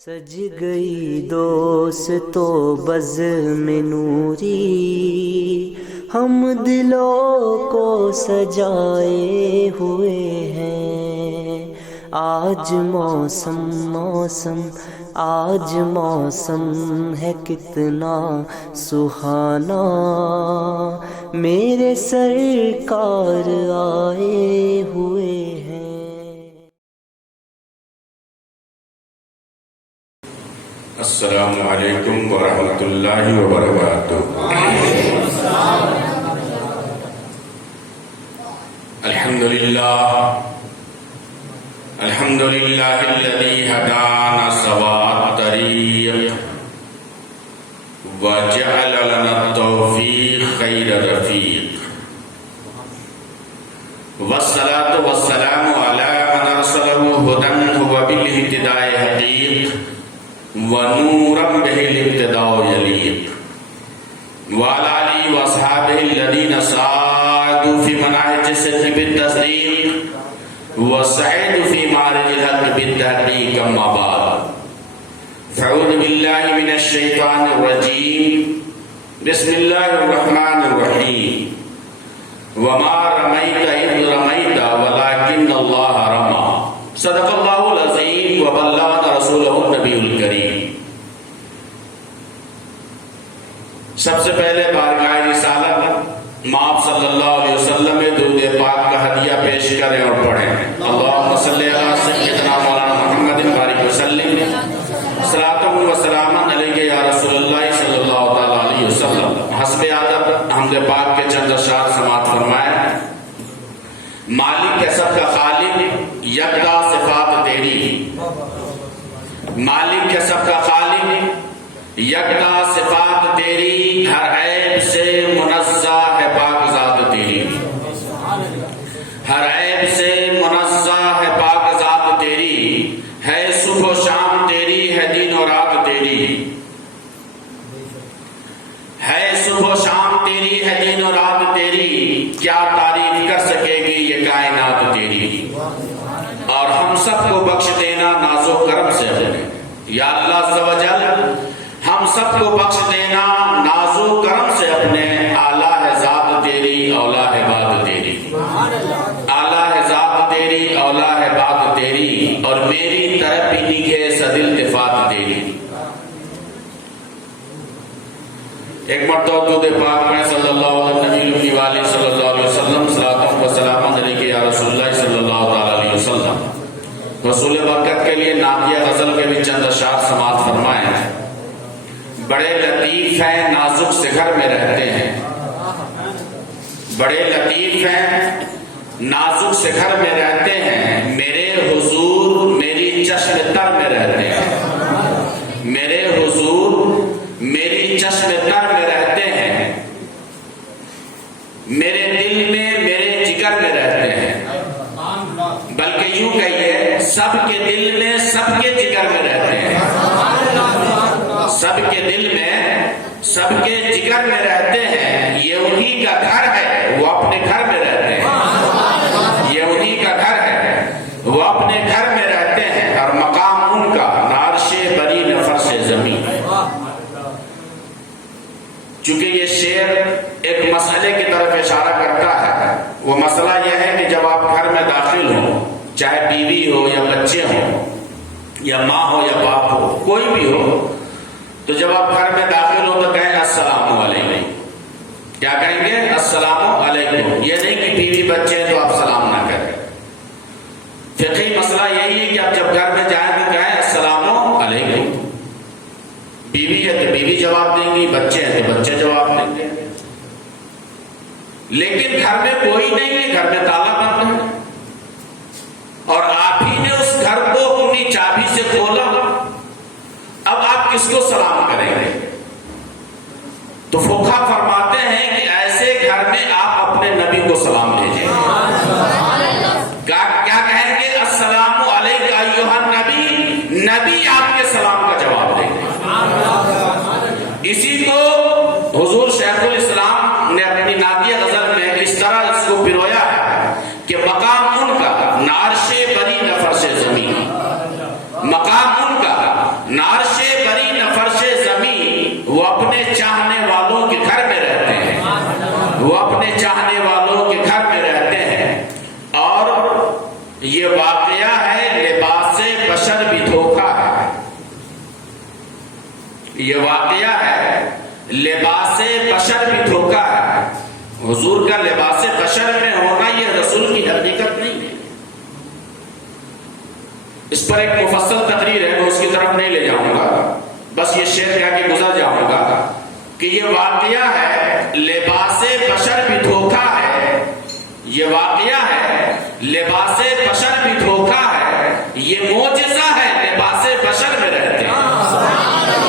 سج گئی دوستو بزم نوری، ہم دلوں کو سجائے ہوئے ہیں۔ آج موسم آج موسم ہے کتنا سہانا، میرے سرکار آئے ہوئے ہیں۔ السلام علیکم ورحمۃ اللہ وبرکاتہ۔ الحمد للہ الذی ہدانا سواء الطریق وجعل لنا التوفیق خیر رفیق، والصلاة والسلام علی من ارسلہ ھدی وبالاہتداء حقیق ونورا به الابتداء یلیق، وعلی آلہ واصحابہ الذین سعدوا فی مناہج الصدق بالتصدیق وسعدوا فی معرج الحق بالتحقیق، اما بعد فاعوذ باللہ من الشیطان الرجیم، بسم اللہ الرحمن الرحیم، وما رمیت اذ رمیت ولکن اللہ رمی، صدق اللہ العظیم وبلغنا رسولہ النبی الکریم۔ سب سے پہلے بارگاہ رسالت مآب صلی اللہ علیہ وسلم میں درود پاک کا ہدیہ پیش کریں اور پڑھیں۔ اللہم صلی علی سیدنا مولانا محمد بارک وسلم، صلاۃ و سلام علیہ یا رسول اللہ صلی اللہ تعالی علیہ وسلم۔ حسب عادت حمد پاک کے چند اشعار سماعت فرمائیں۔ مالک ہے سب کا خالق، یکتا صفات تیری، مالک ہے سب کا خالق، یکتا صفات تیری، ہر عیب سے منزہ ہے پاک ذات تیری، ہر عیب سے منزہ ہے پاک ذات تیری، ہے صبح و شام تیری، ہے دن و رات تیری، ہے صبح و شام تیری، ہے دن و رات تیری، کیا تعریف کر سکے گی یہ کائنات تیری، اور ہم سب کو بخش دینا ناز و کرم سے اپنے، یا اللہ عز و جل ہم سب کو بخش دینا ناز و کرم سے اپنے، اعلیٰ ہے ذات تیری اولیٰ ہے بات تیری، اعلیٰ ہے ذات تیری اولیٰ ہے بات تیری، اور میری طرف ہی نگہ صد التفات تیری۔ ایک مرتبہ درود پاک میں صلی اللہ علیہ وآلہ صلی اللہ علیہ وسلم، صلاۃ و سلام علیہ یا رسول اللہ صلی اللہ تعالی علیہ وسلم۔ رسول برکت کے لیے نعتیہ غزل کے بھی چند اشعار سماعت فرمائیں۔ بڑے لطیف ہیں نازک سے گھر میں رہتے ہیں، بڑے لطیف ہیں نازک سے گھر میں رہتے ہیں، میرے حضور میری چشم تر میں رہتے ہیں، میرے حضور میری چشم تر میں رہتے ہیں، میرے دل میں میرے جگر میں رہتے ہیں، بلکہ یوں کہیے سب کے دل میں سب کے جگر میں رہتے ہیں، سب کے دل میں سب کے جگر میں رہتے ہیں، یہ انہی کا گھر ہے وہ اپنے گھر میں رہتے ہیں، یہ انہی کا گھر ہے وہ اپنے گھر میں رہتے ہیں، اور مقام ان کا نعرش بری نہ فرش زمین۔ چونکہ یہ شعر ایک مسئلے کی طرف اشارہ کرتا ہے، وہ مسئلہ یہ ہے کہ جب آپ گھر میں داخل ہوں، چاہے بیوی ہو یا بچے ہوں یا ماں ہو یا باپ ہو، کوئی بھی ہو، تو جب آپ گھر میں داخل ہو تو کہیں السلام علیکم۔ کیا کہیں گے؟ السلام علیکم۔ یہ نہیں کہ بیوی بچے ہیں تو آپ سلام نہ کریں۔ فقہی مسئلہ یہی ہے کہ آپ جب گھر میں جائیں تو کہیں السلام علیکم۔ بیوی ہے تو بیوی جواب دیں گی، بچے ہیں تو بچے جواب دیں گے، لیکن گھر میں کوئی نہیں ہے، گھر میں تالا بند ہے، اور آپ ہی نے اس گھر کو اپنی چابی سے کھولا، اب آپ کس کو سلام کریں گے؟ تو فقہا فرماتے ہیں کہ ایسے گھر میں آپ اپنے نبی کو سلام بھیجیں، کیا کہیں گے؟ السلام علیک ایھا النبی، نبی آپ کے سلام کا جواب دیں گے۔ اسی کو حضور شیخ الاسلام نے اپنی نعتیہ غزل میں اس طرح اس کو پرویا ہے کہ مقام ان کا نعرش بری نہ فرش زمین، مقام ان کا یہ واقعہ ہے لباس بشر بھی دھوکہ ہے. حضور کا لباس بشر میں ہونا یہ رسول کی حقیقت نہیں ہے. اس پر ایک مفصل تقریر ہے، میں اس کی طرف نہیں لے جاؤں گا، بس یہ شعر کہہ کے گزر جاؤں گا کہ یہ واقعہ ہے لباس بشر بھی دھوکہ ہے. یہ واقعہ ہے لباس بشر بھی دھوکہ ہے. یہ معجزہ ہے لباس بشر میں رہتے ہیں.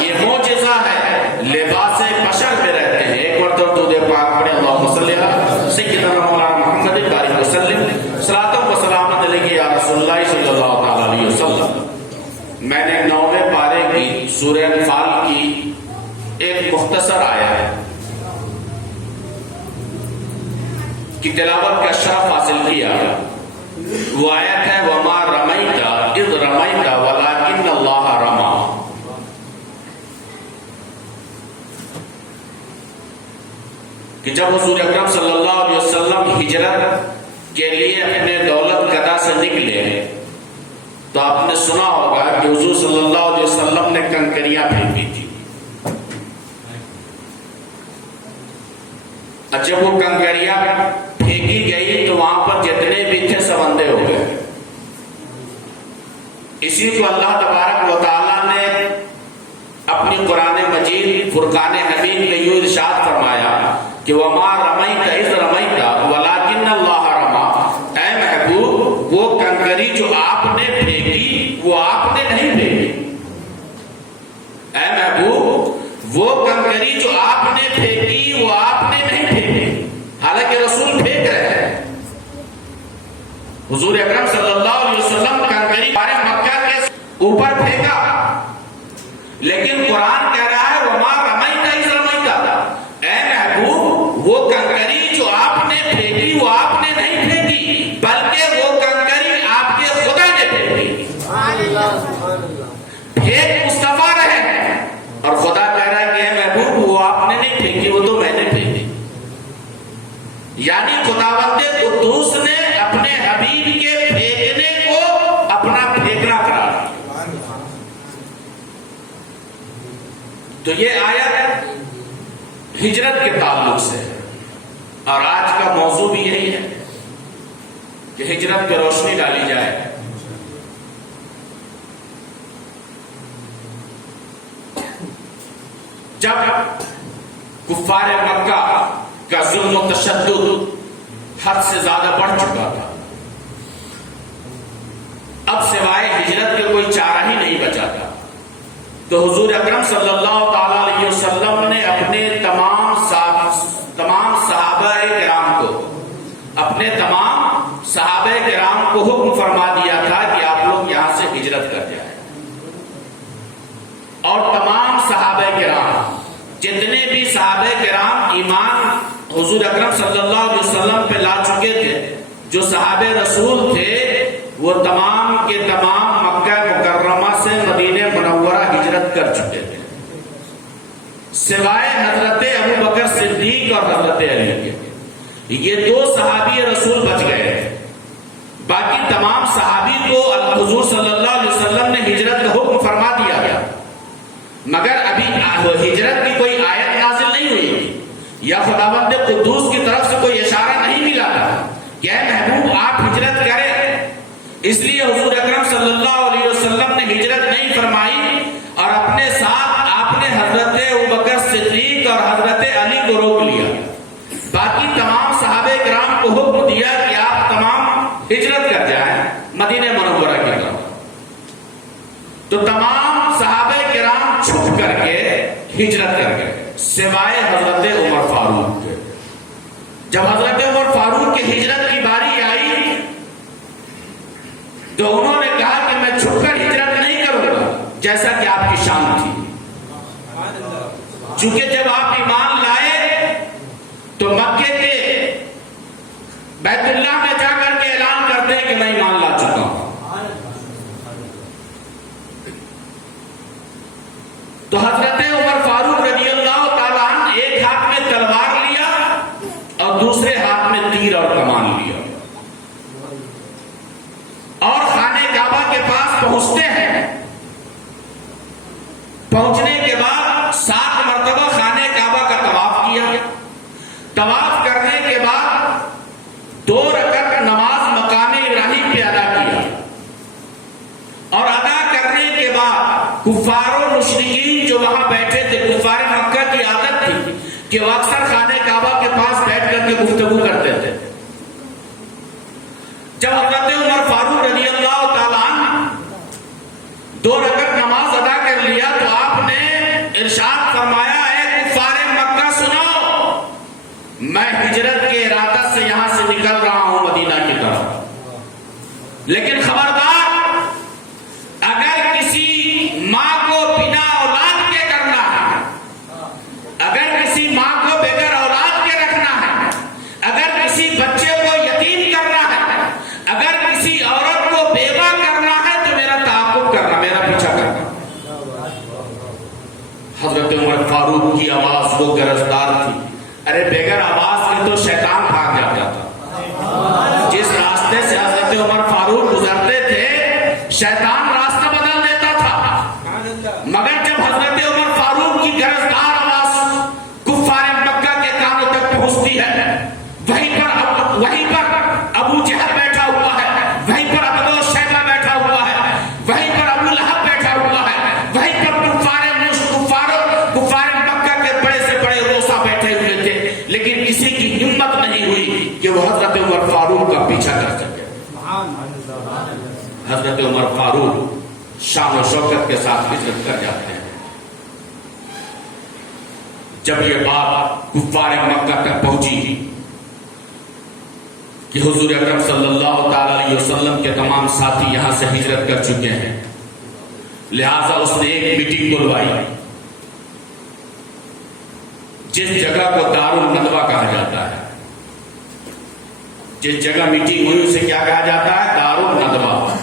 یہ معجزہ ہے لباس بشر میں رہتے ہیں. ایک مرتبہ درود پاک پڑھیں، اللہم صلی علی سیدنا مولانا محمد بارک وسلم صلاۃ و سلام علیک یا رسول اللہ صلی اللہ تعالی علیہ وسلم. میں نے 9ویں پارے کی سورہ انفال کی ایک مختصر آیت کی تلاوت کا شرف حاصل کیا. وہ آیت ہے وَمَا رَمَيْتَ إِذْ رَمَيْتَ وَلَكِنَّ اللَّهَ رَمَى. کہ جب حضور اکرم صلی اللہ علیہ وسلم ہجرت کے لیے اپنے دولت قدا سے نکلے تو آپ نے سنا ہوگا کہ حضور صلی اللہ علیہ وسلم نے کنکریاں پھینکی تھی. جب وہ کنکریاں پھینکی گئی تو وہاں پر جتنے بھی تھے سب اندھے ہو گئے. اسی کو اللہ تبارک و تعالی نے اپنی قرآن مجید فرقان حمید میں یوں ارشاد فرمایا کہ وَمَا رَمَيْتَ إِذْ رَمَيْتَ وَلَكِنَّ اللَّهَ رَمَى. اے محبوب، وہ کنکری جو آپ نے پھینکی وہ آپ نے نہیں پھینکی. اے محبوب، وہ کنکری جو آپ نے پھینکی وہ آپ نے نہیں پھینکی. حالانکہ رسول پھینک رہے ہیں. حضور اکرم صلی اللہ علیہ وسلم کنکری بارے مکہ کے اوپر پھینکا، لیکن قرآن کہہ رہا ہے وَمَا رَمَيْتَ إِذْ رَمَيْتَ. اے محبوب، وہ کنکری جو آپ نے پھینکی وہ آپ نے نہیں پھینکی، بلکہ وہ کنکری آپ کے خدا نے پھینکی. پھینک مصطفیٰ رہے ہیں اور خدا کہہ رہا ہے کہ اے محبوب وہ آپ نے نہیں پھینکی، وہ تو میں نے پھینکی. یعنی خداوند قدوس نے اپنے حبیب کے پھینکنے کو اپنا پھینکنا قرار دیا. تو یہ آیت ہجرت کے تعلق سے ہے اور آج کا موضوع بھی یہی ہے کہ ہجرت پہ روشنی ڈالی جائے. جب کفار مکہ کا ظلم و تشدد حد سے زیادہ بڑھ چکا تھا، اب سوائے ہجرت کے کوئی چارہ ہی نہیں بچا تھا، تو حضور اکرم صلی اللہ تعالی علیہ وسلم نے اپنے تمام صحابہ کرام کو حکم فرما دیا تھا کہ آپ لوگ یہاں سے ہجرت کر جائیں. اور تمام صحابہ کرام، جتنے بھی صحابہ کرام ایمان حضور اکرم صلی اللہ علیہ وسلم پہ لا چکے تھے، جو صحابہ رسول تھے، وہ تمام کے تمام مکہ مکرمہ سے مدینہ منورہ ہجرت کر چکے تھے، سوائے حضرت ابو بکر صدیق اور حضرت علی کے. یہ 2 صحابی رسول بچ گئے تھے. باقی تمام صحابی کو حضور صلی اللہ علیہ وسلم نے ہجرت کا حکم فرما دیا گیا، مگر ابھی ہجرت کی کوئی آیت نازل نہیں ہوئی یا خداوند قدوس کی طرف سے کوئی اشارہ نہیں ملا تھا کہ اے محبوب آپ ہجرت کریں. اس لیے حضور اکرم صلی اللہ علیہ وسلم نے ہجرت نہیں فرمائی اور اپنے ساتھ آپ نے حضرت ابوبکر صدیق اور حضرت علی کو روک لیا. باقی تمام صحابہ کرام کو حکم دیا کہ آپ تمام ہجرت کر جائیں مدینہ منورہ کی طرف. تو تمام صحابہ کرام چھپ کر کے ہجرت کر گئے سوائے حضرت عمر فاروق کے. جب حضرت عمر فاروق کی ہجرت کی باری آئی تو انہوں نے کہا کہ میں چھپ کر ہجرت نہیں کروں گا جیسا کہ آپ کی شان تھی. چونکہ جب آپ ایمان لائے تو مکے کے بیت اللہ میں جا کر کے اعلان کرتے ہیں کہ میں ایمان لا چکا ہوں. تو حضرت عمر فاروق رضی اللہ تعالیٰ عنہ ایک ہاتھ میں تلوار لیا اور دوسرے ہاتھ میں تیر اور کمان لیا اور خانہ کعبہ کے پاس پہنچتے ہیں. پہنچنے کے بعد 7 مرتبہ خانہ کعبہ کا طواف کیا. طواف کرنے کے بعد 2 رکعت نماز مقام ابراہیم پہ ادا کیا اور ادا کرنے کے بعد کفار و مشرکین جو وہاں بیٹھے تھے، کفار مکہ کی عادت تھی کہ وہ اکثر خانہ کعبہ کے پاس بیٹھ کر کے گفتگو کرتے تھے. جب حضرت عمر فاروق رضی اللہ تعالیٰ عنہ 2 رکعت نماز ادا کر لیا تو آپ نے ارشاد فرمایا، اے کفار مکہ سنو، میں ہجرت کے ارادہ سے یہاں سے نکل رہا ہوں مدینہ کی طرف، لیکن خبردار اگر کسی ماں کو بنا اولاد کے کرنا ہے، اگر کسی ماں کو بغیر اولاد کے رکھنا ہے، اگر کسی بچے کو یتیم کرنا ہے، اگر کسی عورت کو بیوہ کرنا ہے تو میرا تعاقب کرنا، میرا پیچھا کرنا. حضرت عمر فاروق کی آواز وہ گرجدار تھی. ارے بغیر آواز کے تو شیطان بھاگ جاتا تھا. جس راستے سے حضرت عمر فاروق گزرتے تھے شیطان راستہ بدل دیتا تھا، مگر جب حضرت عمر فاروق کی گرجدار آواز کفار مکہ کے کانوں تک پہنچتی ہے، وہیں پر ابو جہل بیٹھا ہوا ہے، وہیں پر ابو شیبہ بیٹھا ہوا ہے، وہیں پر ابو لہب بیٹھا ہوا ہے، وہیں پر کفار مکہ کے بڑے سے بڑے روسا بیٹھے ہوئے تھے، لیکن کسی کی ہمت نہیں ہوئی کہ وہ حضرت عمر فاروق کا پیچھا کر سکے. حضرت عمر فاروق شان و شوکت کے ساتھ ہجرت کر جاتے ہیں. جب یہ بات کفار مکہ تک پہنچی کہ حضور اکرم صلی اللہ تعالی علیہ وسلم کے تمام ساتھی یہاں سے ہجرت کر چکے ہیں، لہذا اس نے ایک میٹنگ بلوائی جس جگہ کو دار الندوہ کہا جاتا ہے. جس جگہ میٹنگ ہوئی اسے کیا کہا جاتا ہے؟ دار الندوہ.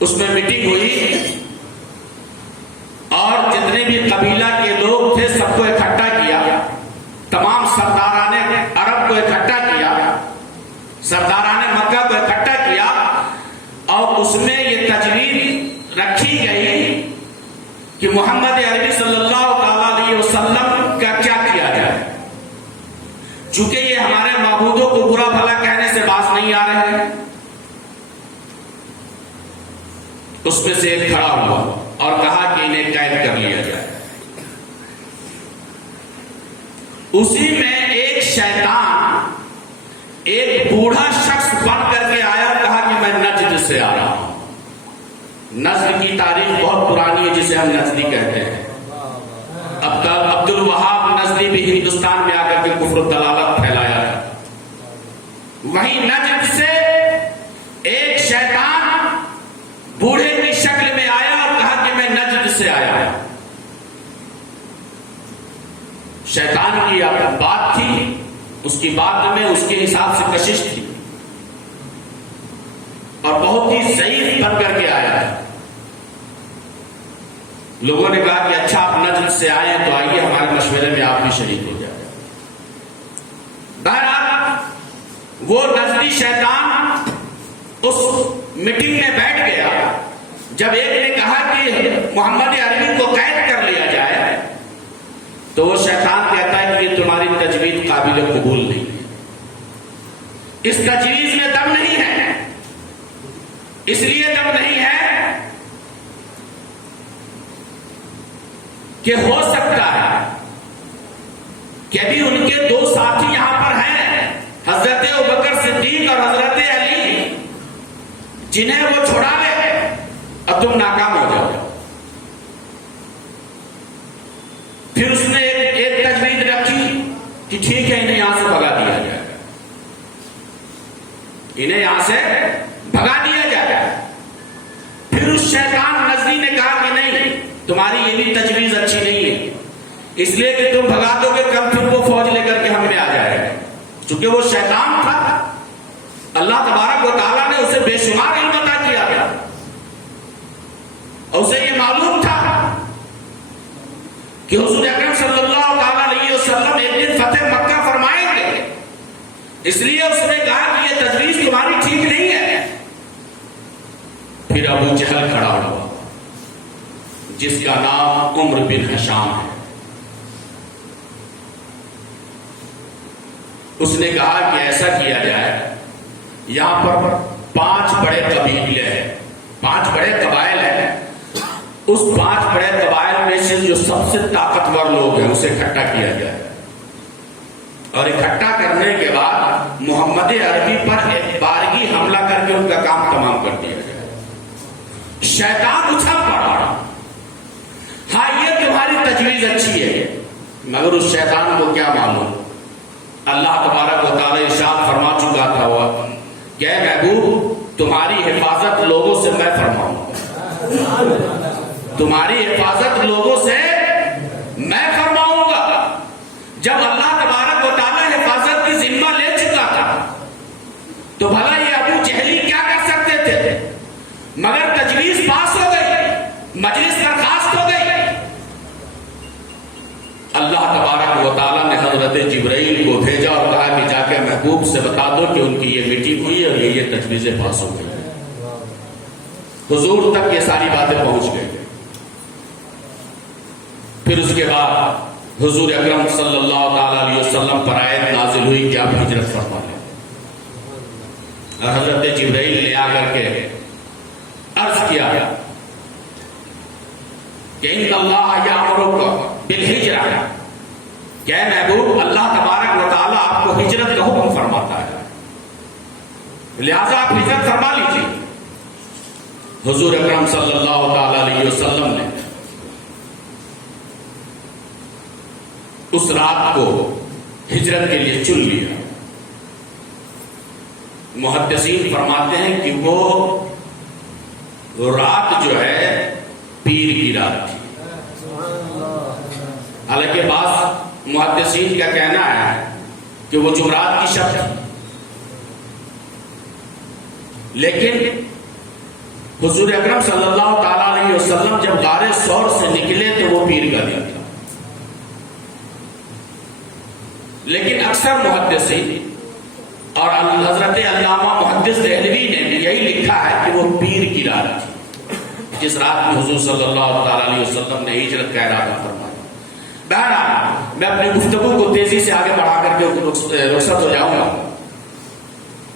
اس میں میٹنگ ہوئی اور جتنے بھی قبیلہ کے لوگ تھے سب کو اکٹھا کیا، تمام سرداران عرب کو اکٹھا کیا، سرداران مکہ کو اکٹھا کیا، اور اس میں یہ تجویز رکھی گئی کہ محمد عربی صلی اللہ تعالی علیہ وسلم کا کیا کیا جائے. چونکہ یہ ہمارے معبودوں کو برا بھلا کہنے سے باز نہیں آ رہے ہیں. اس میں سے ایک کھڑا ہوا اور کہا کہ انہیں قید کر لیا جائے. اسی میں ایک شیطان ایک بوڑھا شخص بن کر کے آیا، کہا کہ میں نجد سے آ رہا ہوں. نجد کی تاریخ بہت پرانی ہے جسے ہم نجدی کہتے ہیں. عبد الوہاب نجدی بھی ہندوستان میں آ کر کے کفر و دلالت پھیلایا تھا. وہیں نجد سے ایک شیطان بوڑھے کی شکل میں آیا اور کہا کہ میں نجد سے آیا ہوں. شیطان کی بات تھی، اس کی بات میں اس کے حساب سے کشش تھی اور بہت ہی ضعیف بن کر کے آیا ہے. لوگوں نے کہا کہ اچھا آپ نجد سے آئے تو آئیے ہمارے مشورے میں آپ بھی شریک ہو جائے. بہرحال وہ نجدی شیطان اس میٹنگ میں بیٹھ گیا. جب ایک نے کہا کہ محمد عربی کو قید کر لیا جائے تو وہ شیطان کہتا ہے کہ یہ تمہاری تجویز قابل قبول نہیں ہے، اس تجویز میں دم نہیں ہے. اس لیے دم نہیں ہے کہ ہو سکتا ہے کہ ابھی ان کے 2 ساتھی یہاں پر ہیں، حضرت ابوبکر صدیق اور حضرت علی، جنہیں وہ چھڑا لے اور تم ناکام ہو جاؤ. پھر اس نے ایک تجویز رکھی کہ ٹھیک ہے انہیں یہاں سے بھگا دیا جائے، انہیں یہاں سے بھگا دیا جائے. پھر اس شیطان نجدی نے کہا کہ نہیں، تمہاری یہ بھی تجویز اچھی نہیں ہے، اس لیے کہ تم بھگا دو گے کل پھر وہ فوج لے کر کے ہم میں آ جائے گا. چونکہ وہ شیطان تھا، اللہ تبارک و تعالیٰ نے اسے بے شمار علم عطا کیا تھا اور اسے یہ معلوم تھا کہ حضور اکرم صلی اللہ تعالیٰ علیہ وسلم ایک دن فتح مکہ فرمائیں گے. اس لیے اس نے کہا کہ یہ تجویز تمہاری ٹھیک نہیں ہے. پھر ابو جہل کھڑا ہوا. جس کا نام عمر بن ہشام ہے. اس نے کہا کہ ایسا کیا جائے، یہاں پر 5 بڑے قبیلے ہیں، 5 بڑے قبائل ہیں، اس 5 بڑے قبائل میں سے جو سب سے طاقتور لوگ ہیں اسے اکٹھا کیا جائے، اور اکٹھا کرنے کے بعد محمد عربی پر ایک بارگی حملہ کر کے ان کا کام تمام کر دیا جائے. شیطان اچھل پڑا، ہاں یہ تمہاری تجویز اچھی ہے، مگر اس شیطان کو کیا معلوم اللہ تبارک و تعالی ارشاد فرما چکا تھا ہوا کہ اے محبوب تمہاری حفاظت لوگوں سے میں فرماؤں گا، تمہاری حفاظت لوگوں سے میں فرماؤں گا. جب اللہ تبارک و تعالی حفاظت کی ذمہ لے چکا تھا تو بھلا یہ ابو جہلی کیا کر سکتے تھے؟ مگر تجویز پاس ہو گئی، مجلس برخاست ہو گئی. اللہ تبارک و تعالیٰ نے حضرت جبرائیل کو بھیجا اور کہا کہ جا کے محبوب سے بتا دو کہ ان کی یہ میٹنگ ہوئی اور یہ تجویزیں پاس ہو گئی. حضور تک یہ ساری باتیں پہنچ گئی. پھر اس کے بعد حضور اکرم صلی اللہ تعالی علیہ وسلم پر آیت نازل ہوئی کہ آپ ہجرت فرما لیں. اور حضرت جبرائیل نے آ کر کے عرض کیا کہ ان اللہ یامرک بالہجرہ، کہ اے محبوب اللہ تبارک و تعالی آپ کو ہجرت کا حکم فرماتا ہے، لہذا آپ ہجرت فرما لیجیے. حضور اکرم صلی اللہ تعالی علیہ وسلم نے اس رات کو ہجرت کے لیے چن لیا. محدثین فرماتے ہیں کہ وہ رات جو ہے پیر کی رات تھی. حالانکہ بعض محدثین کا کہنا ہے کہ وہ جمعرات کی شب تھی، لیکن حضور اکرم صلی اللہ تعالی علیہ وسلم جب غار ثور سے نکلے تو وہ پیر کا دن تھا. لیکن اکثر محدثین اور حضرت علامہ محدث دہلوی نے بھی یہی لکھا ہے کہ وہ پیر کی رات تھی، جس رات میں حضور صلی اللہ تعالی علیہ وسلم نے ہجرت کا ارادہ فرمایا. بہرحال میں اپنی گفتگو کو تیزی سے آگے بڑھا کر کے رخصت ہو جاؤں گا،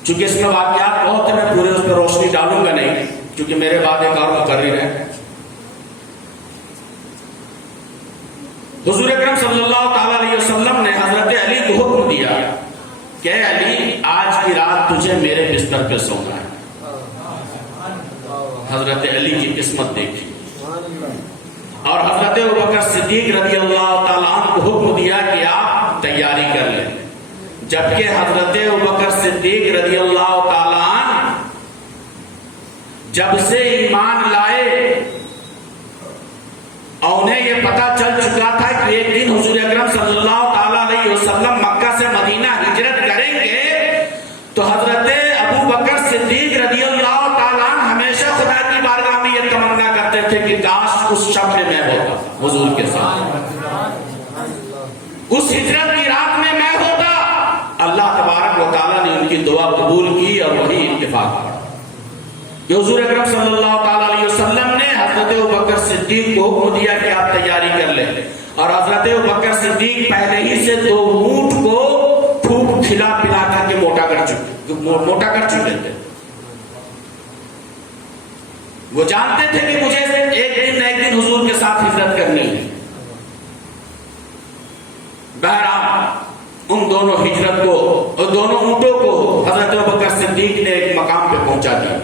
چونکہ اس میں واقعات بہت ہیں، میں پورے اس پر روشنی ڈالوں گا نہیں، چونکہ میرے بعد ایک اور مقرر ہے. حضور اکرم صلی اللہ تعالی علیہ وسلم نے حضرت علی کو حکم دیا کہ اے علی آج کی رات تجھے میرے بستر پہ سونا ہے. حضرت علی کی قسمت دیکھی اور حضرت ابوبکر صدیق رضی اللہ تعالیٰ عنہ کو حکم دیا کہ آپ تیاری کر لیں. جبکہ حضرت ابوبکر صدیق رضی اللہ تعالیٰ عنہ جب سے ایمان لائے اور انہیں یہ پتا چل چکا تھا کہ ایک دن حضور اکرم صلی اللہ تعالیٰ علیہ وسلم مکہ سے مدینہ ہجرت کریں گے، تو حضرت ابوبکر صدیق رضی اللہ تعالیٰ عنہ ہمیشہ خدا کی بارگاہ میں یہ تمنا کرتے تھے کہ کاش اس شب میں ہوتا حضور کے ساتھ، اس ہجرت کی رات میں میں ہوتا. اللہ تبارک و تعالیٰ نے ان کی دعا قبول کی اور وہی اتفاق پڑا کہ حضور اکرم صلی اللہ تعالیٰ علیہ وسلم نے حضرت ابوبکر صدیق کو حکم دیا کہ آپ تیاری کر لیں، اور حضرت ابوبکر صدیق پہلے ہی سے 2 اونٹ کو پھوک کھلا پلا کر کے موٹا کر چکے تھے. وہ جانتے تھے کہ مجھے ایک دن حضور کے ساتھ ہجرت کرنی ہے. بہرحال ان دونوں ہجرت کو اور دونوں اونٹوں کو حضرت ابوبکر صدیق نے ایک مقام پہ پہنچا دیا.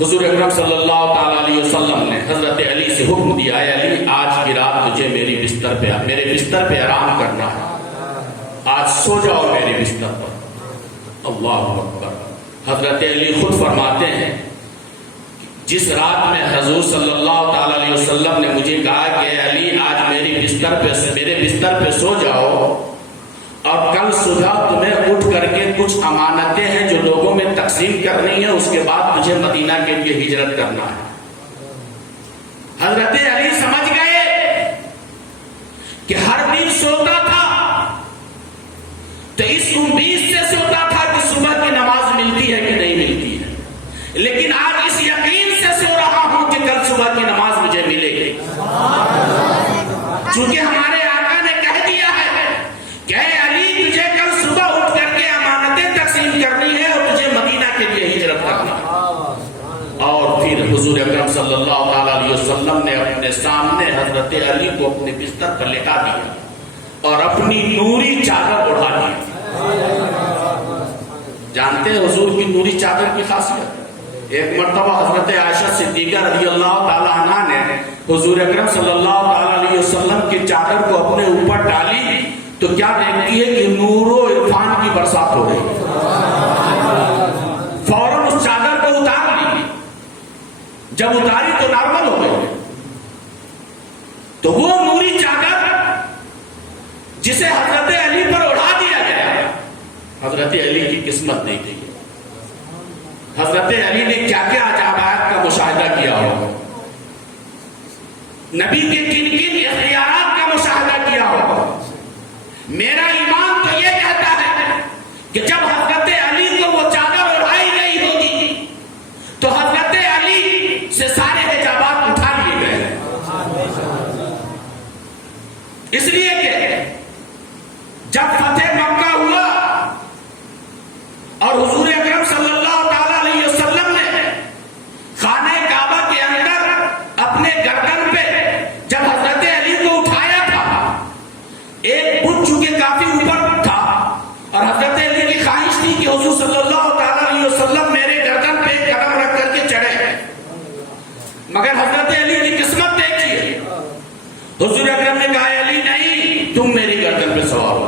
حضور اکرم صلی اللہ تعالی علیہ وسلم نے حضرت علی سے حکم دیا ہے علی آج کی رات تجھے میرے بستر پہ آرام کرنا ہے، آج سو جاؤ میرے بستر پر. اللہ اکبر. حضرت علی خود فرماتے ہیں جس رات میں حضور صلی اللہ تعالی علیہ وسلم نے مجھے کہا کہ علی آج میرے بستر پہ سو جاؤ اور کل صبح تمہیں اٹھ کر کے کچھ امانتیں ہیں جو لوگوں میں تقسیم کرنی ہے، اس کے بعد تجھے مدینہ کے لیے ہجرت کرنا ہے. حضرت علی سمجھ گئے کہ ہر دن سوتا تھا تو اس امید سے سوتا تھا کہ صبح کی نماز ملتی ہے کہ نہیں ملتی ہے، لیکن آج اس یقین سے سو رہا ہوں کہ صبح کی نماز مجھے ملے گی. چونکہ ہمارے آقا نے کہہ دیا ہے کہ اے علی تجھے کل صبح اٹھ کر کے امانتیں تقسیم کرنی ہے اور تجھے مدینہ کے لیے ہجرت کرنا ہے. اور پھر حضور اکرم صلی اللہ تعالی علیہ وسلم نے اپنے سامنے حضرت علی کو اپنے بستر پر لٹا دیا اور اپنی نوری چادر اڑا دی. جانتے ہیں حضور کی نوری چادر کی خاصیت؟ ایک مرتبہ حضرت عائشہ صدیقہ رضی اللہ تعالی عنہ نے حضور اکرم صلی اللہ تعالی علیہ وسلم کی چادر کو اپنے اوپر ڈالی تو کیا دیکھتی ہے کہ نور و عرفان کی برسات ہو رہی ہے. فوراً اس چادر کو اتار لی. جب اتاری تو نارمل ہو گئی. تو وہ نوری چادر جسے حضرت علی پر اڑا دیا گیا، حضرت علی کی قسمت نہیں تھی. حضرت علی نے کیا کیا عجائبات کا مشاہدہ کیا ہوگا، نبی کے کن کن اختیارات کا مشاہدہ کیا ہوگا. میرا ایمان تو یہ کہتا ہے کہ جب حضرت علی کو وہ چادر اڑائی گئی ہوگی تو حضرت علی سے سارے حجابات اٹھا لیے گئے. اس لیے کہ جب فتح مکہ ہوا اور حضور اکرم صلی اللہ تعالی علیہ وسلم نے خانہ کعبہ کے اندر اپنے گردن پہ جب حضرت علی کو اٹھایا تھا، ایک بت چونکہ کافی اوپر تھا اور حضرت علی کی خواہش تھی کہ حضور صلی اللہ تعالی علیہ وسلم میرے گردن پہ ایک قدم رکھ کر کے چڑھے، مگر حضرت علی کی قسمت دیکھیے. حضور اکرم نے کہا علی نہیں، تم میری گردن پہ سوار ہو.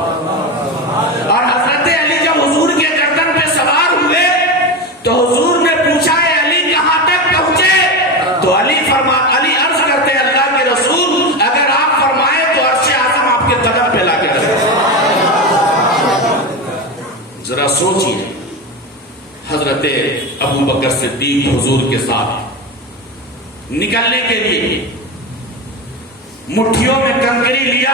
اور حضرت علی جب حضور کے گردن پہ سوار ہوئے تو حضور نے پوچھا ہے علی کہاں تک پہنچے؟ تو علی عرض کرتے اللہ کے رسول اگر آپ فرمائے تو عرش اعظم آپ کے قدم پہ لا کے رکھے. ذرا سوچئے، حضرت ابو بکر صدیق حضور کے ساتھ نکلنے کے لیے مٹھیوں میں کنکری لیا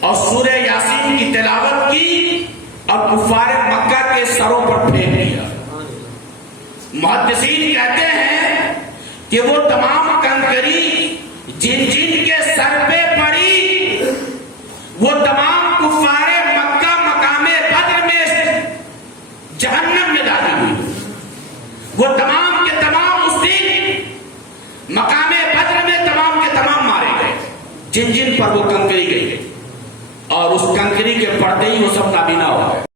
اور سورہ یاسین کی تلاوت کی اور کفار مکہ کے سروں پر پھینک دیا. محدثین کہتے ہیں کہ وہ تمام کنکری جن جن کے سر پہ پڑی وہ تمام کفار مکہ مقام بدر میں جہنم میں داخل ہوئی. وہ تمام کے تمام اس دن مقام بدر میں تمام کے تمام مارے گئے جن جن پر وہ کنکری گئی، اور اس کنکری کے پڑتے ہی وہ سب نابینا ہو گئے.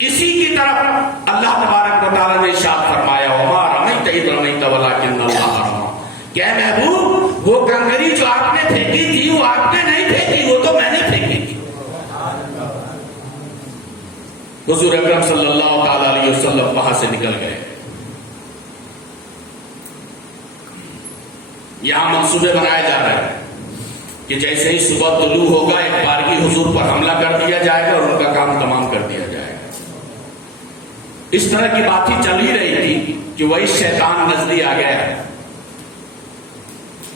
اسی کی طرف اللہ تبارک و تعالی نے ارشاد فرمایا وما رمیت اذ رمیت ولکن اللہ رمی، کہ اے محبوب وہ کنکری جو آپ نے پھینکی تھی وہ آپ نے نہیں پھینکی، وہ تو میں نے پھینکی تھی. حضور اکرم صلی اللہ تعالی علیہ وسلم وہاں سے نکل گئے. یہاں منصوبے بنائے جا رہے ہیں کہ جیسے ہی صبح طلوع ہوگا ایک بارگی حضور پر حملہ کر دیا جائے گا اور ان کا کام تمام کر دیا جائے گا. اس طرح کی بات ہی چل ہی رہی تھی کہ وہی شیطان نزدی آ گیا.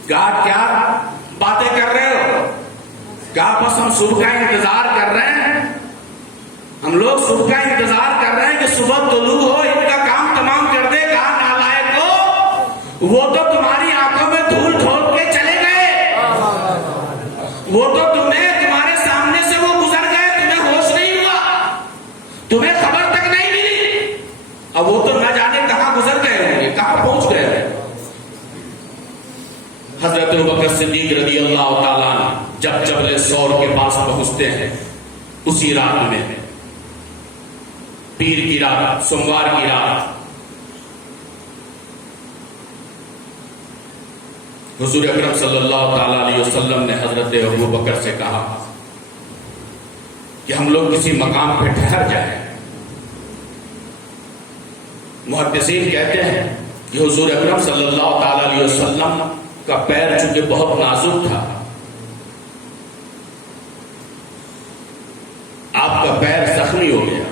کہا کیا باتیں کر رہے ہو؟ کہا بس ہم صبح کا انتظار کر رہے ہیں، ہم لوگ صبح کا انتظار کر رہے ہیں کہ صبح طلوع ہو ان کا کام تمام کر دے. کہا نالائق کو وہ تو تمہاری آنکھوں میں دھول ڈھونپ کے چلے گئے، وہ تو تمہارے سامنے سے وہ گزر گئے، تمہیں ہوش نہیں ہوا، تمہیں خبر تک نہیں ملی. اب وہ تو نہ جانے کہاں گزر گئے ہوں گے، کہاں پہنچ گئے ہیں. حضرت ابوبکر صدیق رضی اللہ تعالیٰ عنہ جب جبل ثور کے پاس پہنچتے ہیں اسی رات میں، پیر کی رات، سوموار کی رات، حضور اکرم صلی اللہ تعالی علیہ وسلم نے حضرت ابوبکر سے کہا کہ ہم لوگ کسی مقام پہ ٹھہر جائیں. محدثین کہتے ہیں کہ حضور اکرم صلی اللہ تعالی علیہ وسلم کا پیر چونکہ بہت نازک تھا، آپ کا پیر زخمی ہو گیا.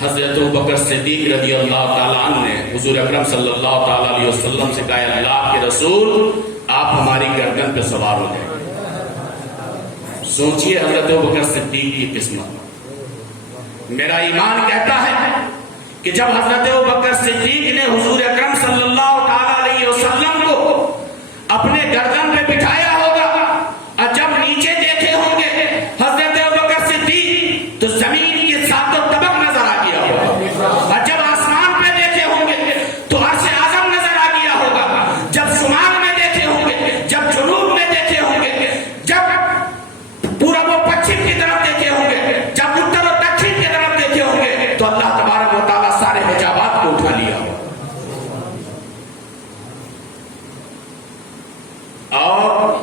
حضرت ابوبکر صدیق رضی اللہ تعالیٰ عنہ نے حضور اکرم صلی اللہ تعالیٰ علیہ وسلم سے کہا اللہ کے رسول آپ ہماری گردن پہ سوار ہو جائیں. سوچئے حضرت ابوبکر صدیق کی قسمت. میرا ایمان کہتا ہے کہ جب حضرت ابوبکر صدیق نے حضور اکرم صلی اللہ تعالی علیہ وسلم کو اپنے گردن پہ بٹھایا ہوگا اور جب نیچے دیکھے ہوں گے حضرت ابوبکر صدیق تو زمین کے ساتوں طبق نظر آ گیا ہوگا، اور جب آسمان پہ دیکھے ہوں گے تو عرش اعظم نظر آ گیا ہوگا، جب شمال میں دیکھے ہوں گے، جب جنوب میں دیکھے ہوں گے، جب پورب و پچھم کی طرف دیکھے ہوں گے، جب اتر و دکھن کی طرف دیکھے ہوں گے، تو اللہ تبارک و تعالیٰ سارے حجابات کو اٹھا لیا ہوگا۔ اور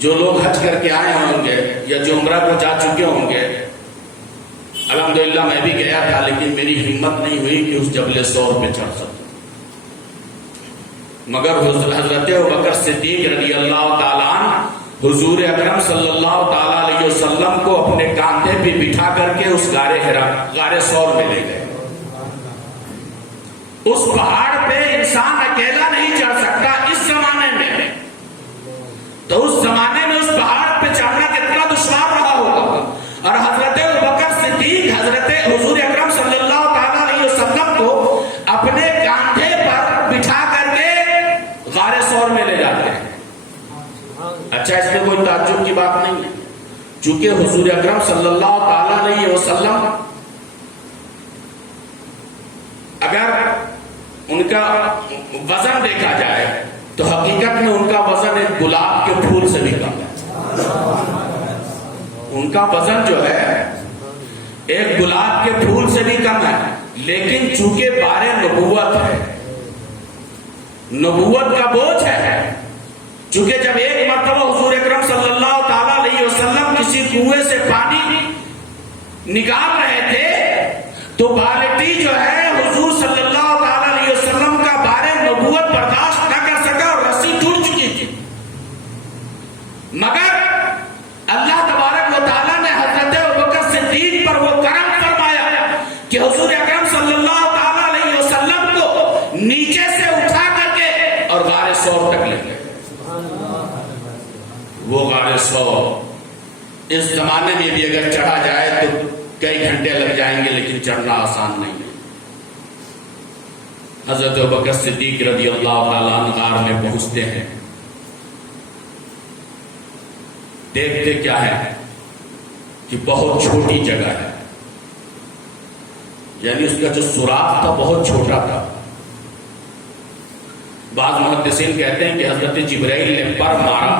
جو لوگ حج کر کے آئے ہوں گے یا جو عمرہ کو جا چکے ہوں گے، الحمدللہ میں بھی گیا تھا لیکن میری ہمت نہیں ہوئی کہ اس جبل ثور پہ چڑھ سکوں، مگر حضرت ابوبکر صدیق رضی اللہ تعالیٰ عنہ حضور اکرم صلی اللہ تعالیٰ علیہ وسلم کو اپنے کاندھے پہ بٹھا کر کے اس غار ثور میں لے گئے۔ اس پہاڑ پہ انسان اکیلا نہیں چڑھ سکتا اس زمانے میں، تو اس زمانے میں اس پہاڑ پہ چڑھنا کتنا دشوار رہا ہوگا، اور حضرت ابوبکر صدیق حضرت حضور اکرم صلی اللہ تعالیٰ علیہ وسلم کو اپنے کاندھے پر بٹھا کر کے غار ثور میں لے جاتے ہیں۔ اچھا، اس میں کوئی تعجب کی بات نہیں ہے، چونکہ حضور اکرم صلی اللہ تعالیٰ علیہ وسلم اگر ان کا وزن دیکھا جائے تو حقیقت میں ان کا وزن ایک گلاب کے پھول سے بھی کم ہے۔ ان کا وزن جو ہے ایک گلاب کے پھول سے بھی کم ہے، لیکن چونکہ بارے نبوت ہے، نبوت کا بوجھ ہے، چونکہ جب ایک مرتبہ حضور اکرم صلی اللہ تعالی علیہ وسلم کسی کنویں سے پانی نکال رہے تھے تو بالٹی جو ہے حضور صلی اللہ تعالی علیہ وسلم کا بارے نبوت برداشت نہ کر سکا اور رسی ٹوٹ چکی تھی، مگر اللہ تبارک و تعالیٰ نے حضرت ابوبکر صدیق پر وہ کرم فرمایا کہ حضور اکرم صلی اللہ تعالی علیہ وسلم کو نیچے سے اٹھا کر کے اور غار ثور تک لے گئے۔ وہ غار ثور اس زمانے میں بھی اگر چڑھا جائے تو کئی گھنٹے لگ جائیں گے، لیکن چڑھنا آسان نہیں ہے۔ حضرت ابوبکر صدیق رضی اللہ تعالیٰ عنہ غار میں پہنچتے ہیں، دیکھتے کیا ہے کہ بہت چھوٹی جگہ ہے، یعنی اس کا جو سوراخ تھا بہت چھوٹا تھا۔ بعض محدثین کہتے ہیں کہ حضرت جبرائیل نے پر مارا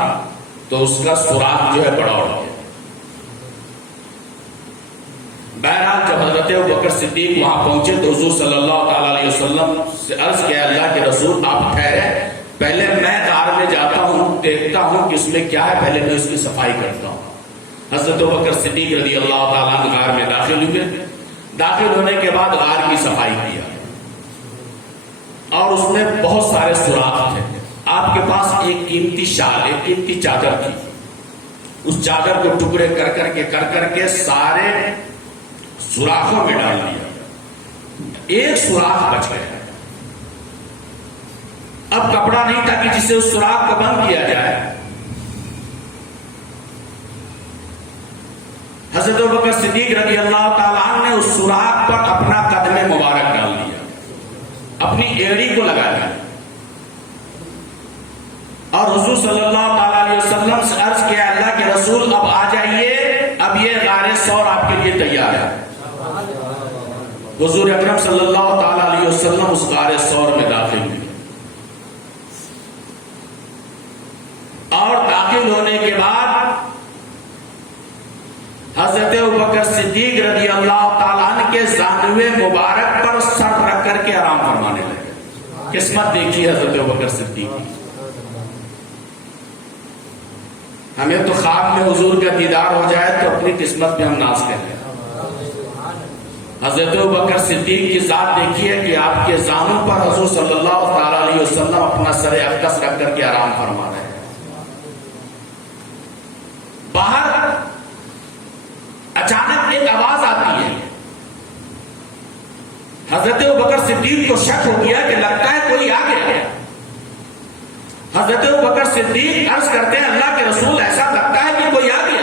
تو اس کا سوراخ جو ہے بڑا ہو گیا۔ بہرحال جب حضرت ابوبکر صدیق وہاں پہنچے تو حضور صلی اللہ تعالی علیہ وسلم سے عرض کیا، اللہ کے رسول آپ ٹھہرے، پہلے میں غار میں جاتا ہوں، دیکھتا ہوں کہ اس میں کیا ہے، پہلے میں اس کی صفائی کرتا ہوں۔ حضرت ابوبکر صدیق رضی اللہ تعالیٰ عنہ غار میں داخل ہوئے، داخل ہونے کے بعد غار کی صفائی کیا اور اس میں بہت سارے سوراخ تھے۔ آپ کے پاس ایک قیمتی شال، ایک قیمتی چادر تھی، اس چادر کو ٹکڑے کر کے سارے سوراخوں میں ڈال دیا، ایک سوراخ بچ گیا۔ اب کپڑا نہیں تھا کہ جسے اس سوراخ کو بند کیا جائے۔ حضرت ابوبکر صدیق رضی اللہ تعالیٰ عنہ نے اس سوراخ پر اپنا قدم مبارک ڈال دیا، اپنی ایڑی کو لگا دیا، اور حضور صلی اللہ تعالیٰ علیہ وسلم سے عرض کیا، اللہ کے رسول اب آ جائیے، اب یہ غار ثور آپ کے لیے تیار ہے۔ حضور اکرم صلی اللہ تعالیٰ علیہ وسلم اس غار ثور میں داخل ہوئے، اور داخل ہونے کے بعد حضرت ابوبکر صدیق رضی اللہ تعالیٰ عنہ کے زانوے مبارک پر سر رکھ کر کے آرام فرمانے لگے۔ قسمت دیکھی حضرت ابوبکر صدیق کی۔ ہمیں تو خواب میں حضور کا دیدار ہو جائے تو اپنی قسمت میں ہم ناز کرتے ہیں۔ حضرت ابوبکر صدیق کی ذات دیکھیے کہ آپ کے زانوں پر حضور صلی اللہ تعالی علیہ وسلم اپنا سر اقدس رکھ کر کے آرام فرما رہے ہیں۔ باہر اچانک ایک آواز آتی ہے، حضرت ابوبکر صدیق کو شک ہو گیا کہ لگتا ہے کوئی آ گیا۔ حضرت ابوبکر صدیق عرض کرتے ہیں، اللہ کے رسول ایسا لگتا ہے کہ کوئی آ گیا۔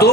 2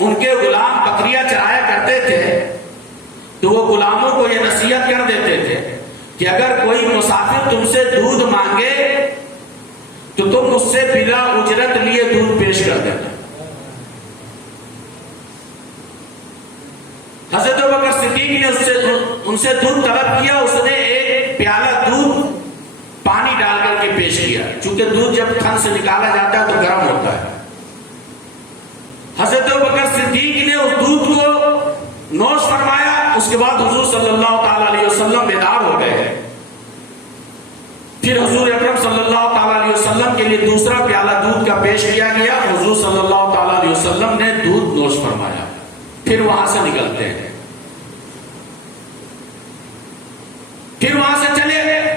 ان کے غلام بکریاں چرایا کرتے تھے تو وہ غلاموں کو یہ نصیحت کر دیتے تھے کہ اگر کوئی مسافر تم سے دودھ مانگے تو تم اس سے بلا اجرت لیے دودھ پیش کر دینا. حضرت ابوبکر صدیق نے ان سے دودھ طلب کیا. اس نے ایک پیالہ دودھ پانی ڈال کر کے پیش کیا. چونکہ دودھ جب تھن سے نکالا جاتا ہے تو گرم ہوتا ہے. حضرت ابوبکر صدیق نے اس دودھ کو نوش فرمایا. اس کے بعد حضور صلی اللہ تعالی علیہ وسلم بیدار ہو گئے. پھر حضور اکرم صلی اللہ تعالی علیہ وسلم کے لیے دوسرا پیالہ دودھ کا پیش کیا گیا. حضور صلی اللہ تعالی علیہ وسلم نے دودھ نوش فرمایا. پھر وہاں سے نکلتے ہیں. پھر وہاں سے چلے گئے.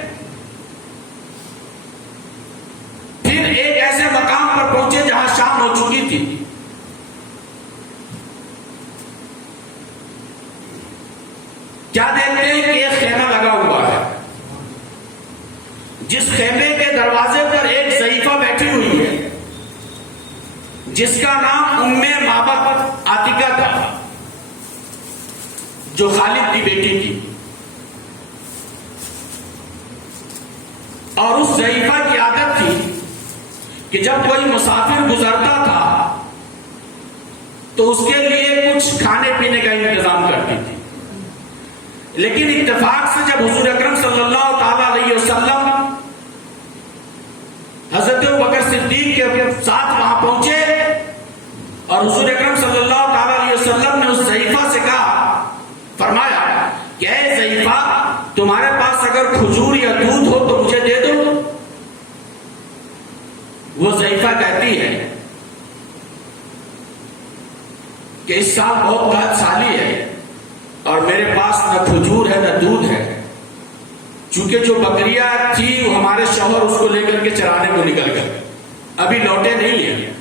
پھر ایک ایسے مقام پر پہنچے جہاں شام ہو چکی تھی. کیا دیکھتے ہیں کہ ایک خیمہ لگا ہوا ہے. جس خیمے کے دروازے پر ایک ضعیفہ بیٹھی ہوئی ہے جس کا نام ام معبد عاتکہ تھا, جو خالد کی بیٹی تھی. اور اس ضعیفہ کی عادت تھی کہ جب کوئی مسافر گزرتا تھا تو اس کے لیے کچھ کھانے پینے کا انتظام کرتی تھی. لیکن اتفاق سے جب حضور اکرم صلی اللہ تعالی علیہ وسلم حضرت ابوبکر صدیق کے ساتھ وہاں پہنچے اور حضور اکرم صلی اللہ تعالی علیہ وسلم نے اس ضعیفہ سے کہا, فرمایا کہ اے ضعیفہ, تمہارے پاس اگر کھجور یا دودھ ہو تو مجھے دے دو. وہ ضعیفہ کہتی ہے کہ اس سال بہت قحط سالی ہے اور میرے پاس نہ کھجور ہے نہ دودھ ہے. چونکہ جو بکریاں تھی وہ ہمارے شوہر اس کو لے کر کے چرانے کو نکل گئے, ابھی لوٹے نہیں ہیں.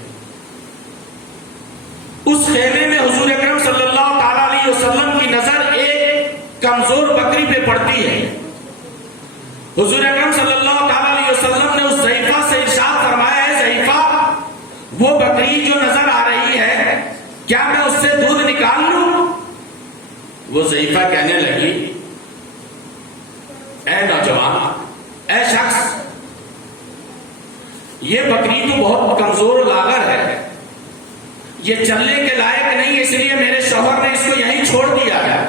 اس خیمے میں حضور اکرم صلی اللہ تعالی علیہ وسلم کی نظر ایک کمزور بکری پہ پڑتی ہے. حضور اکرم صلی اللہ تعالی علیہ وسلم نے اس ضعیفہ سے ارشاد فرمایا, ہے ضعیفہ, وہ بکری جو نظر آ رہی ہے کیا میں اس سے دودھ نکال لوں؟ وہ ضعیفہ کہنے لگی, اے نوجوان, اے شخص, یہ بکری تو بہت کمزور و لاغر ہے, یہ چلنے کے لائق نہیں, اس لیے میرے شوہر نے اس کو یہیں چھوڑ دیا ہے.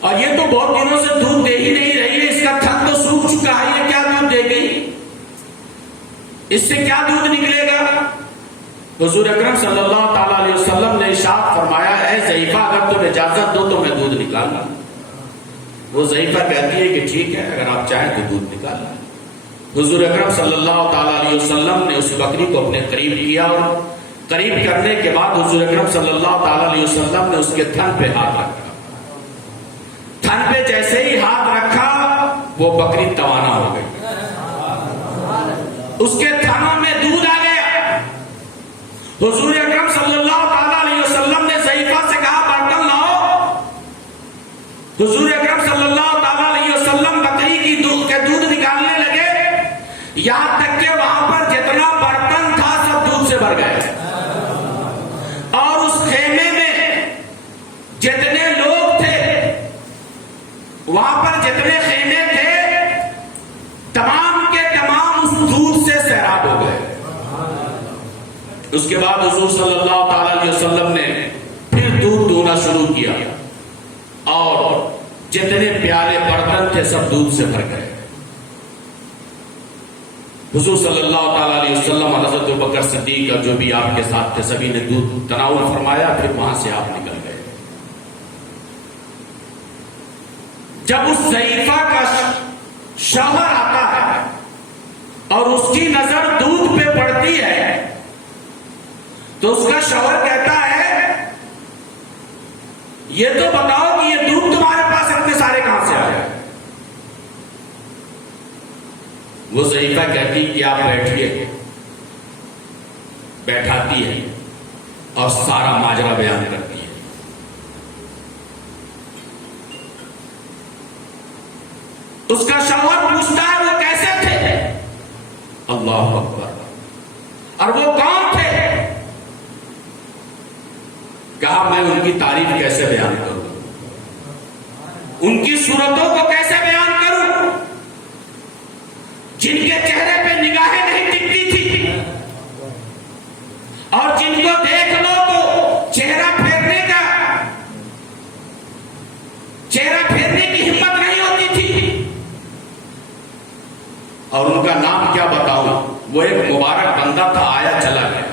اور یہ تو بہت دنوں سے دودھ دے ہی نہیں رہی ہے, اس کا تھن تو سوکھ چکا ہے, یہ کیا دودھ دے گی, اس سے کیا دودھ نکلے گا؟ حضور اکرم صلی اللہ تعالی علیہ وسلم نے ارشاد فرمایا, اے ضعیفہ, اگر تم اجازت دو تو میں دودھ نکال لوں. وہ ضعیفہ کہتی ہے کہ ٹھیک ہے, اگر آپ چاہیں تو دودھ نکال لیں. حضور اکرم صلی اللہ تعالی علیہ وسلم نے اس بکری کو اپنے قریب کیا اور قریب کرنے کے بعد حضور اکرم صلی اللہ تعالی علیہ وسلم نے اس کے تھن پہ ہاتھ رکھا. تھن پہ جیسے ہی ہاتھ رکھا وہ بکری توانا ہو گئی. اس کے تھنوں میں دودھ آ گیا. حضور اکرم صلی اللہ تعالی علیہ وسلم نے ضعیفہ سے کہا, برتن لاؤ. حضور اکرم صلی اللہ تعالی علیہ وسلم بکری کی دودھ کے دودھ نکالنے لگے, یہاں تک کہ وہاں پر جتنا برتن تھا سب دودھ سے بھر گئے. اور اس خیمے میں جتنے لوگ تھے, وہاں پر جتنے خیمے تھے, تمام کے تمام اس دودھ سے سیراب ہو گئے. اس کے بعد حضور صلی اللہ تعالی علیہ وسلم نے پھر دودھ دونا شروع کیا اور جتنے پیالے برتن تھے سب دودھ سے بھر گئے. حضور صلی اللہ تعالی علیہ وسلم اور حضرت ابوبکر صدیق اور جو بھی آپ کے ساتھ تھے سبھی نے دودھ تناول فرمایا. پھر وہاں سے آپ نکل گئے. جب اس ضعیفہ کا شوہر آتا ہے اور اس کی نظر دودھ پہ پڑتی ہے تو اس کا شوہر کہتا ہے, یہ تو بتاؤ کہ یہ دودھ تمہارے پاس اتنے سارے کہاں سے آیا؟ وہ ضعیفہ کہتی کہ آپ بیٹھیے. بیٹھاتی ہے اور سارا ماجرا بیان کرتی ہے. اس کا شوہر پوچھتا ہے وہ کیسے تھے؟ اللہ اکبر. اور وہ کون تھے؟ کہا میں ان کی تعریف کیسے بیان کروں، ان کی صورتوں کو کیسے بیان کروں، جن کے چہرے پہ نگاہیں نہیں ٹکتی تھی اور جن کو دیکھ لو تو چہرہ پھیرنے کی ہمت نہیں ہوتی تھی، اور ان کا نام کیا بتاؤں، وہ ایک مبارک بندہ تھا، آیا چلا گیا۔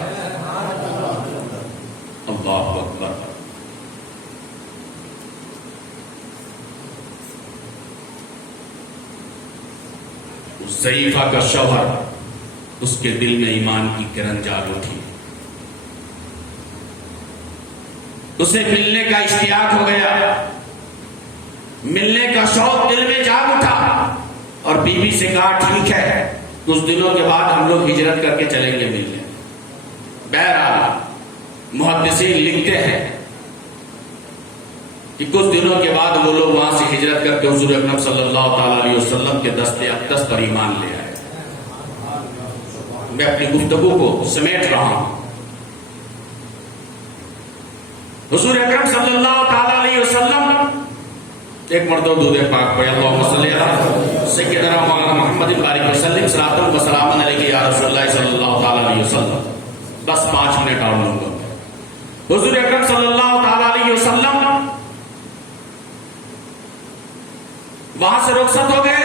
اللہ اکبر۔ اس ضعیفہ کا شوہر، اس کے دل میں ایمان کی کرن جاگ اٹھی، اسے ملنے کا اشتیاق ہو گیا، ملنے کا شوق دل میں جاگ اٹھا، اور بیوی سے کہا ٹھیک ہے کچھ دنوں کے بعد ہم لوگ ہجرت کر کے چلیں گے ملنے۔ بہرحال محدثین لکھتے ہیں کہ کچھ دنوں کے بعد وہ لوگ وہاں سے ہجرت کر کے حضور اکرم صلی اللہ تعالی علیہ وسلم کے دست اقدس پر ایمان لے آئے۔ میں اپنی گفتگو کو سمیٹ رہا ہوں۔ حضور اکرم صلی اللہ تعالی علیہ وسلم، ایک مرتبہ درود پاک پڑھیں، اللہم صلی علی سیدنا مولانا محمد بارک وسلم صلاۃ و سلام علیہ یا رسول اللہ صلی اللہ تعالی علیہ وسلم۔ بس 5 منٹ اور لوں گا۔ حضور اکرم صلی اللہ تعالی علیہ وسلم وہاں سے رخصت ہو گئے،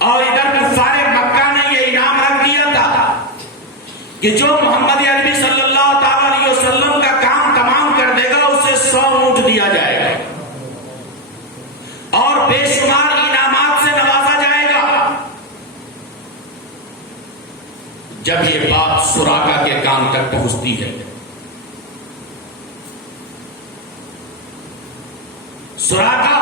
اور ادھر کفار مکہ نے یہ انعام رکھ دیا تھا کہ جو محمد عربی صلی اللہ تعالی علیہ وسلم کا کام تمام کر دے گا اسے 100 اونٹ دیا جائے گا اور بے شمار انعامات سے نوازا جائے گا۔ جب یہ بات سراقہ کے کان تک پہنچتی ہے، سراقہ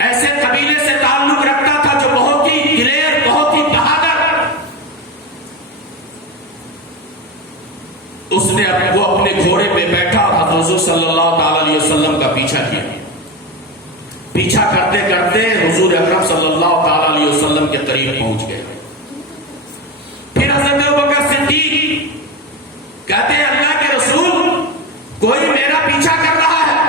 ایسے قبیلے سے تعلق رکھتا تھا جو بہت ہی دلیر، بہت ہی بہادر، اس نے وہ اپنے گھوڑے پہ بیٹھا اور حضور صلی اللہ تعالی علیہ وسلم کا پیچھا کیا۔ پیچھا کرتے کرتے حضور اکرم صلی اللہ تعالی علیہ وسلم کے قریب پہنچ گئے۔ پھر حضرت ابوبکر صدیق کہتے ہیں اللہ کے رسول، کوئی میرا پیچھا کر رہا ہے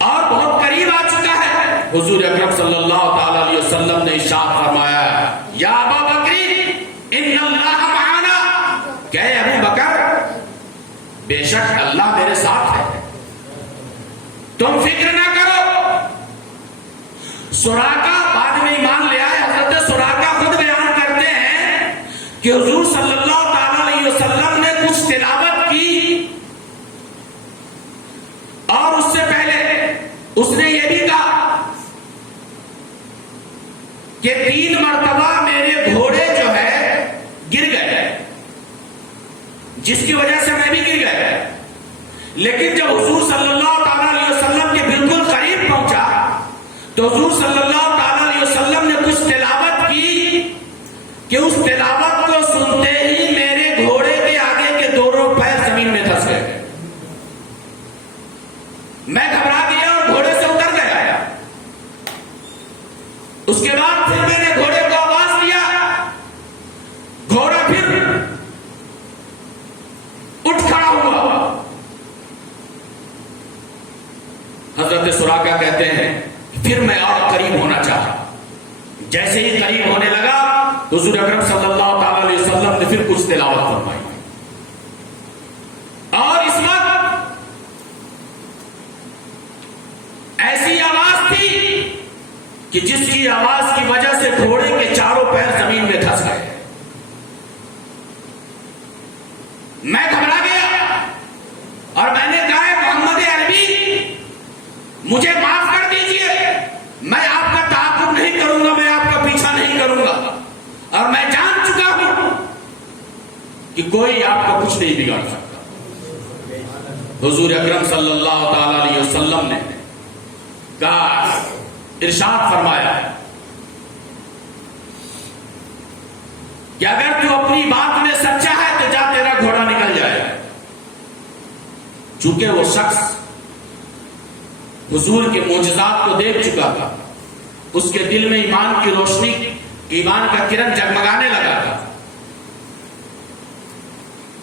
اور بہت قریب آ چکا ہے۔ حضور اکرم صلی اللہ تعالی علیہ وسلم نے ارشاد فرمایا، یا ابا بکر ان اللہ معنا، کہ ابو بکر بے شک اللہ میرے ساتھ ہے، تم فکر نہ کرو۔ سراقہ بعد میں ایمان لے آئے۔ حضرت سراقہ خود بیان کرتے ہیں کہ حضور صلی اللہ تعالی علیہ وسلم نے کچھ تلاوت کی، اور اس سے پہلے اس نے یہ بھی کہا کہ 3 مرتبہ میرے گھوڑے جو ہے گر گئے، جس کی وجہ سے میں بھی گر گیا۔ لیکن جب حضور صلی اللہ تعالی علیہ وسلم کے بالکل قریب پہنچا تو حضور صلی اللہ تعالی علیہ وسلم نے کچھ تلاوت کی کہ اس تلاوت کو سنتے ہی میرے گھوڑے کے آگے کے دونوں پیر زمین میں دھس گئے۔ میں گھبرا گیا اور گھوڑے سے اتر گیا۔ اس کے بعد پھر میں نے گھوڑے کو آواز دیا، گھوڑا پھر اٹھ کھڑا ہوا۔ حضرت سراقہ کہتے ہیں پھر میں اور قریب ہونا چاہا، جیسے ہی قریب ہونے لگا حضور اکرم صلی اللہ تعالی علیہ وسلم نے پھر کچھ تلاوت فرمائی، اور اس وقت ایسی آواز تھی کہ جس کی آواز کی وجہ سے گھوڑے کے چاروں پیر زمین میں دھس گئے۔ میں گھبرا گیا اور میں نے کہا محمد عربی مجھے معاف کر دیجئے، میں آپ کا تعاقب نہیں کروں گا، میں آپ کا پیچھا نہیں کروں گا، اور میں جان چکا ہوں کہ کوئی آپ کو کچھ نہیں بگاڑ سکتا۔ حضور اکرم صلی اللہ تعالی علیہ وسلم نے کہا، ارشاد فرمایا کہ اگر تو اپنی بات میں سچا ہے تو جا تیرا گھوڑا نکل جائے۔ چونکہ وہ شخص حضور کے معجزات کو دیکھ چکا تھا، اس کے دل میں ایمان کی روشنی، ایمان کا کرن جگمگانے لگا تھا۔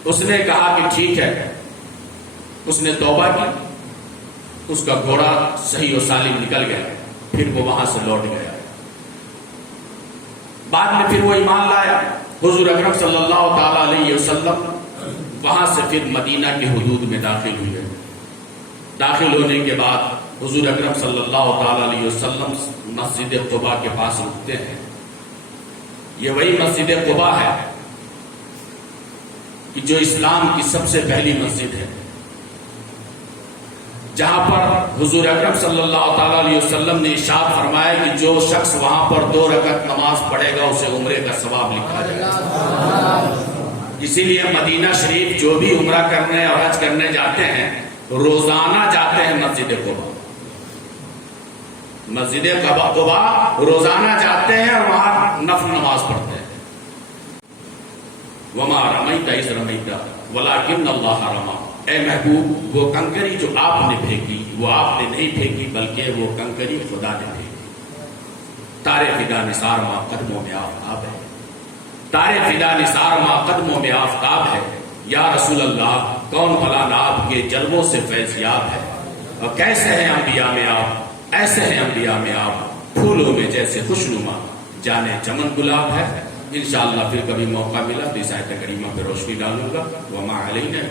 اس نے کہا کہ ٹھیک ہے، اس نے توبہ کی، اس کا گھوڑا صحیح و سالم نکل گیا، پھر وہ وہاں سے لوٹ گیا۔ بعد میں پھر وہ ایمان لایا، حضور اکرم صلی اللہ تعالی علیہ وسلم وہاں سے پھر مدینہ کی حدود میں داخل ہوئے۔ داخل ہونے کے بعد حضور اکرم صلی اللہ تعالی علیہ وسلم مسجد قباء کے پاس رکتے ہیں۔ یہ وہی مسجد قباء ہے کہ جو اسلام کی سب سے پہلی مسجد ہے، جہاں پر حضور اکرم صلی اللہ تعالی علیہ وسلم نے ارشاد فرمایا کہ جو شخص وہاں پر 2 رکعت نماز پڑھے گا اسے عمرے کا ثواب لکھا جائے گا۔ اسی لیے مدینہ شریف جو بھی عمرہ کرنے اور حج کرنے جاتے ہیں روزانہ جاتے ہیں مسجد قباء۔ مسجد قباء روزانہ جاتے ہیں اور وہاں نفل نماز پڑھتے ہیں۔ وما رمیت اذ رمیت ولکن اللہ رمی، اے محبوب وہ کنکری جو آپ نے پھینکی وہ آپ نے نہیں پھینکی بلکہ وہ کنکری خدا نے پھینکی۔ تارے فدا نثار ماں قدموں میں آفتاب ہے، تارے فدا نثار ماں قدموں میں آفتاب ہے، یا رسول اللہ کون بھلا آپ کے جلووں سے فیض یاب ہے۔ اور کیسے ہیں انبیاء میں آپ، ایسے ہیں انبیاء میں آپ، پھولوں میں جیسے خوشنما جانے چمن گلاب ہے۔ انشاءاللہ پھر کبھی موقع ملا تو اس آیت کریمہ پہ روشنی ڈالوں گا۔ وما علینا